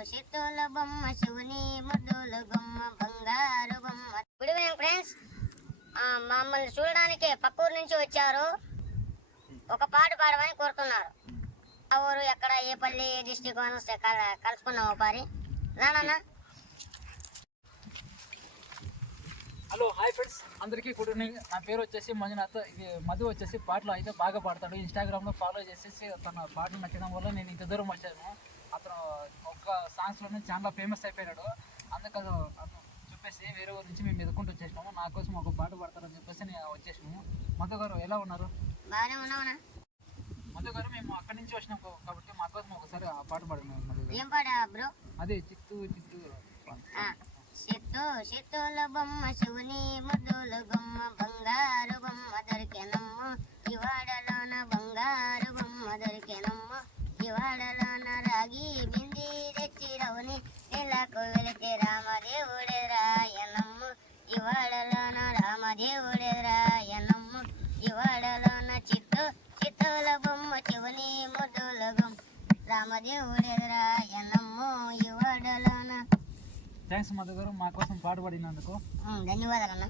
చిత్తుల బొమ్మ శివుని ముద్దుల బొమ్మ బంగారు బొమ్మ. గుడ్ ఈవినింగ్ ఫ్రెండ్స్ మమ్మల్ని చూడడానికి పక్కూరు నుంచి వచ్చారు. ఒక పాట పాడమని కోరుతున్నారు. ఆ ఊరు ఎక్కడ ఏ పల్లి ఏ డిస్టిక్ అని వస్తే కల- కలుసుకున్నాం ఓ పారి నానా హలో హాయ్ ఫ్రెండ్స్ అందరికీ గుడ్ ఈవినింగ్ నా పేరు వచ్చేసి మంజునాథ్. ఇది మధు వచ్చేసి పాటలు అయితే బాగా పాడతాడు. ఇన్స్టాగ్రామ్లో ఫాలో చేసేసి తన పాటలు నచ్చడం వల్ల నేను ఇంత దూరం వచ్చాను. ఒక్క సాంగ్స్లోనే చాలా ఫేమస్ అయిపోయాడు అందుకు చెప్పేసి వేరే ఊరు నుంచి మేము ఎదుర్కొంటూ వచ్చేసినాము. నా కోసం ఒక పాట పాడతారని చెప్పేసి నేను వచ్చేసినాము. మధు గారు ఎలా ఉన్నారు? మధు గారు మేము అక్కడి నుంచి వచ్చినాం కాబట్టి మా కోసం ఒకసారి ఆ పాట పాడినాం మధు గారు. ఏం పాడా బ్రో? అదే చిత్తూ చిత్తూ చిత్తు చిత్తుల బొమ్మ శివుని ముద్దుల బొమ్మ బంగారు బొమ్మ దొరికెనమ్మ ఇవాడలోన బంగారు బొమ్మ దొరికెనమ్మ ఇవాడలోన రాగి నెలకు వెళితే రామదేవుడే రాయనమ్మ ఇవాడలోన రామదేవుడే రాయనమ్మ ఇవాడలోన చిత్తు చిత్తుల బొమ్మ శివుని ముద్దుల బొమ్మ రామదేవుడే రాయనమ్మ ఇవాడలోన థ్యాంక్స్ మధు గారు మా కోసం పాట పాడినందుకు. ధన్యవాదాలు అన్న